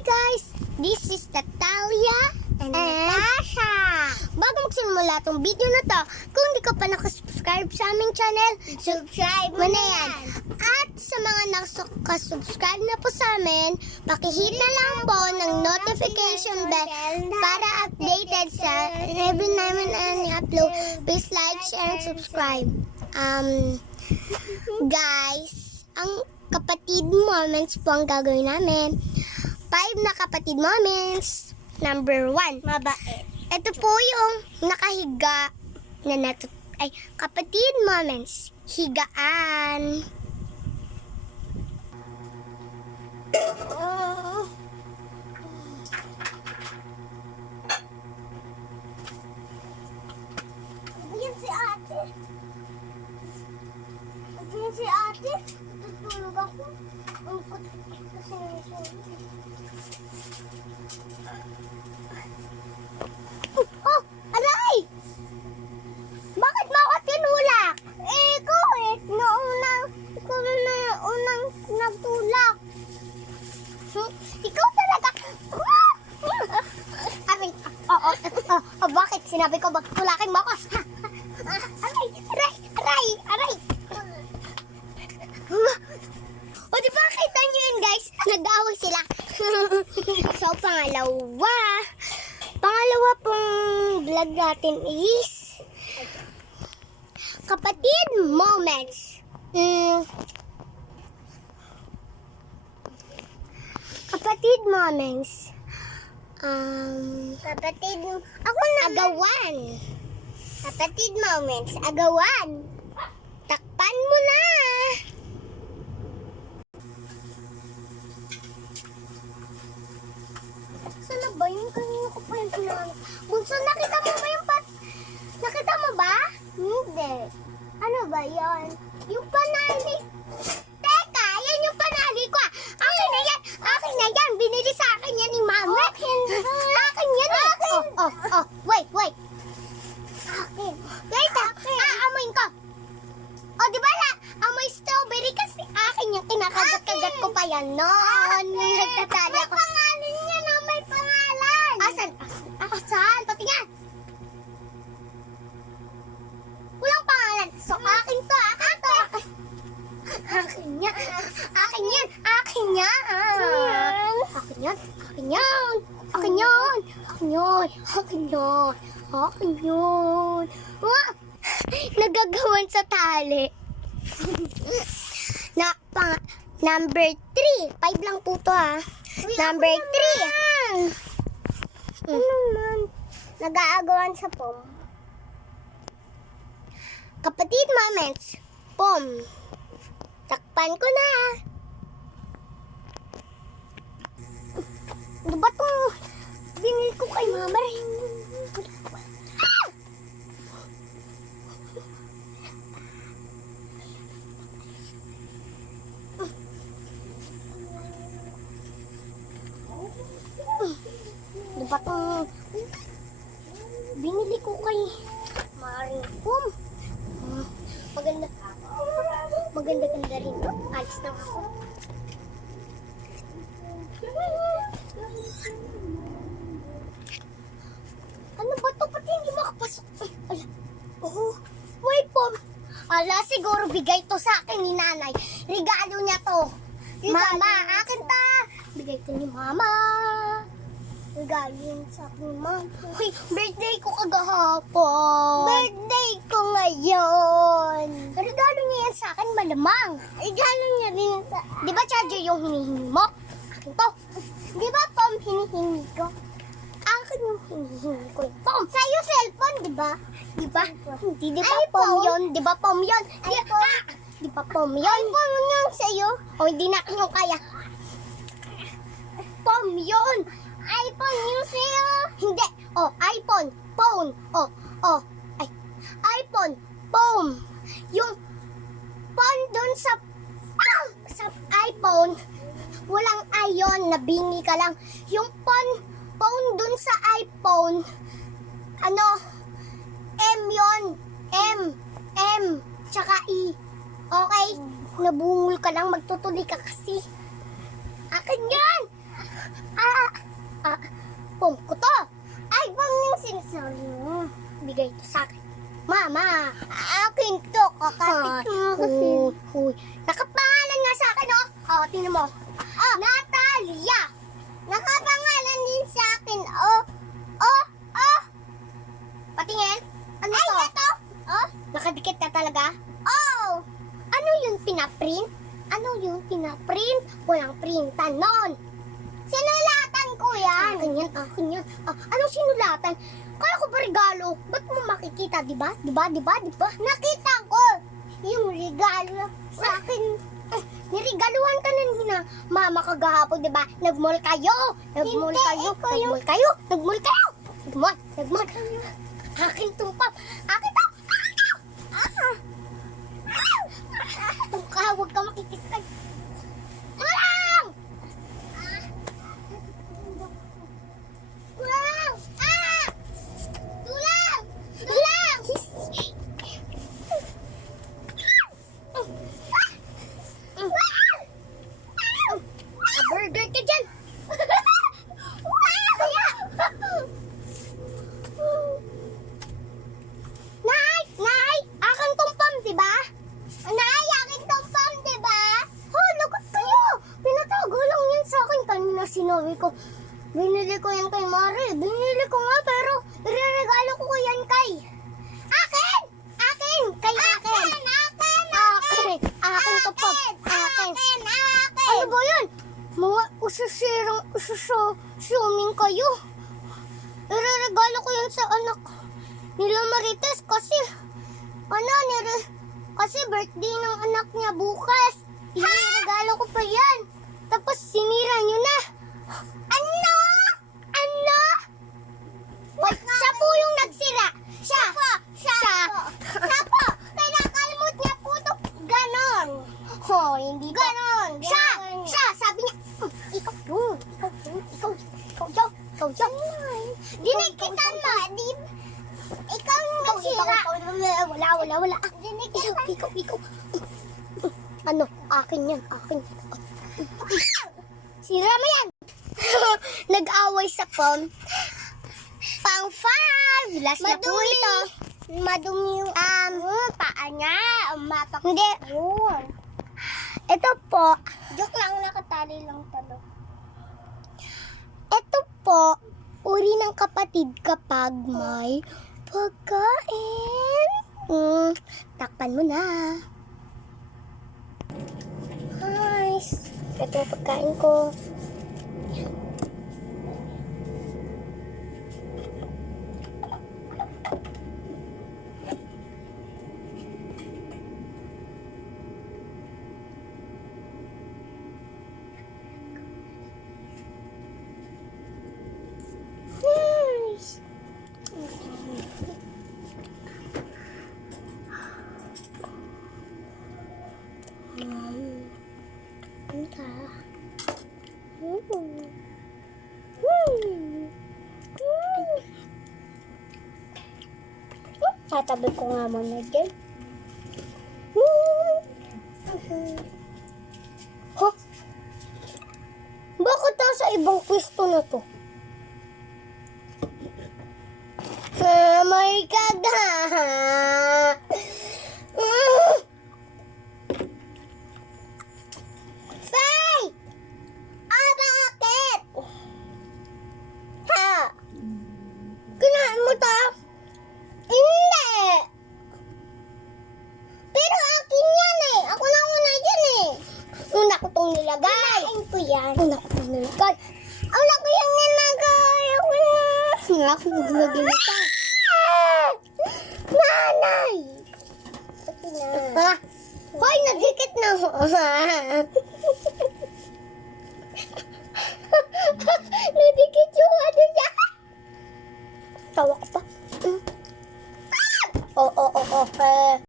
guys! This is Natalia and Natasha! Bago magsimula tong video na to, kung di ka pa nakasubscribe sa aming channel, subscribe mo na yan! At sa mga nakasubscribe na po sa amin, pakihit na lang po ng notification bell para updated sa every namin upload. Please like, share, and subscribe. Guys, ang kapatid moments po ang gagawin namin. 5 na kapatid moments. Number 1. Mabait. Ito po yung nakahiga na kapatid moments. Higaan. Ayan si ate. Ayan si ate. Tutulog ako. Ang puti kasi oh! Aray! Bakit mo ako tinulak? Ikaw ikaw na unang nagtulak. Ikaw talaga. Aray, bakit? Sinabi ko tulakin mo ako. Aray. O di ba kita nyo yun guys? Nag-aaway sila. So pangalawa pong vlog natin is kapatid moments. Kapatid moments. Ako na agawan. Kapatid moments, agawan. Takpan mo na. Sana ba yun? Kanina ko pa yung pinangalan. Bunso, nakita mo ba yung Nakita mo ba? Hindi. Ano ba yun? Yung panali. Teka, yan yung panali ko ah. Akin na yan. Binili sa akin yan ni Mama. Akin yan eh. Wait. Akin. Wait ah. Aamoyin ko. O, di ba amoy strawberry kasi akin yung kinakagat-kagat ko pa yan noon. Nagtatali ako. May pangalan niya na may pangalan. Asan? Patingin. Walang pangalan. So, akin to. Akin yan. Wow! Nagagawan sa tali. Number 3. 5 lang po to ah. Number 3. Nag-aagawan sa pom. Kapatid moments. Pom. Takpan ko na. Ano ba itong binili ko kay Mama? Ano ba itong binili ko kay Maring Pom? Maganda rin to. Alis na ako. Ano ba to? Pati hindi makapasok. Wait Pom. Siguro bigay to sa akin ni Nanay. Regalo niya to. Mama, akin ta. Bigay to ni Mama. Regalo yun sa akin ni Mama. Uy, birthday ko kagahapon. Birthday ko ngayon. Regalo niya yan sa akin, malamang. Regalo niya din sa... Di ba charger yung hinihingi mo? Akin to. Di ba Pom hinihingi ko? Akin yung hinihingi ko. Pom, sa'yo cellphone, di ba? Di ba? Hindi, di ba Pom yun? Di ba Pom yun? Di ba Pom yun? iPhone yun sa'yo. O, hindi na akin yung kaya. Pom yun. iPhone yun sa'yo. Hindi. iPhone. Phone. iPhone. Phone. Yung phone dun sa iPhone, walang ion, nabingi ka lang. Yung phone dun sa iPhone, M yun. M, tsaka E. Okay? Nabungol ka lang, magtutuloy ka kasi. Akin yan! to sa akin. Mama, akin to. Kakapit mo kasi. Huy. Nakapangalan nga sa akin, oh. Oh, tingnan mo. Oh, Natalia. Nakapangalan din sa akin, oh. Oh, oh. Patingin. Ano to? Ay, ito. Oh, nakadikit ka talaga? Oh. Ano yung pinaprint? Ano yung pinaprint? Walang printan nun. Sinulatan ko yan. Akin yan. Ah, anong sinulatan? Kaya ko ba regalo? Ba't mo makikita, di ba? Di ba? Nakita ko yung regalo sa akin. Niregaluhan ka na ni na mama kagahapon, di ba? Nag-mall kayo. Nag-mall kayo. Akin tong pop. Akin to. Huwag ka makikisag. Tulang! Tulang! Ah! Tulang! Tulang! Burger ka dyan! Kaya! Nay! Akin tong pam, diba? Nay, akin tong pam, diba? Oh, lagot kayo! Pinatago lang yan sa akin. Kanina sinabi ko, binili ko yan kay Mari. Binili ko nga, pero ireregalo ko yan kay... Akin! Kay akin! Akin to pam! Akin! Ano ba yan? Mga ususuming kayo. Ireregalo ko yan sa anak nila Marites kasi kasi birthday ng anak niya bukas. Ireregalo ko pa yan. Tapos sinira niyo na. Ano? Siya po yung nagsira. Siya po. Kinakalimut niya po to. Ganon. Oh, hindi ganon. Siya. Sabi niya, ikaw yun. Dinikitan mo. Ikaw yung nagsira. Wala. Ikaw. Ano? Akin yan. Sira mo yan. Nag-away sa pang 5. Last na po ito. Madumi yung paa niya. Hindi. Ito po. Joke lang, nakatali lang talo. Ito po, uri ng kapatid kapag may pagkain. Takpan mo na. Nice. Ito ang pagkain ko. Nice. Tatabi ko nga muna dyan. Huh? Bakit nasa ibang pwesto na to? May kaga! Say! Bakit? Ha? Kinain mo to? Hindi! Pero akin yan eh. Ako na una dyan eh. Una ko tong nilagay. Kinain ko yan. Una ko tong nilagay. Una ko yung nilagay. Ako na. Una ko yung nilagay. Nanay! Ha? Hoy, nagdikit na.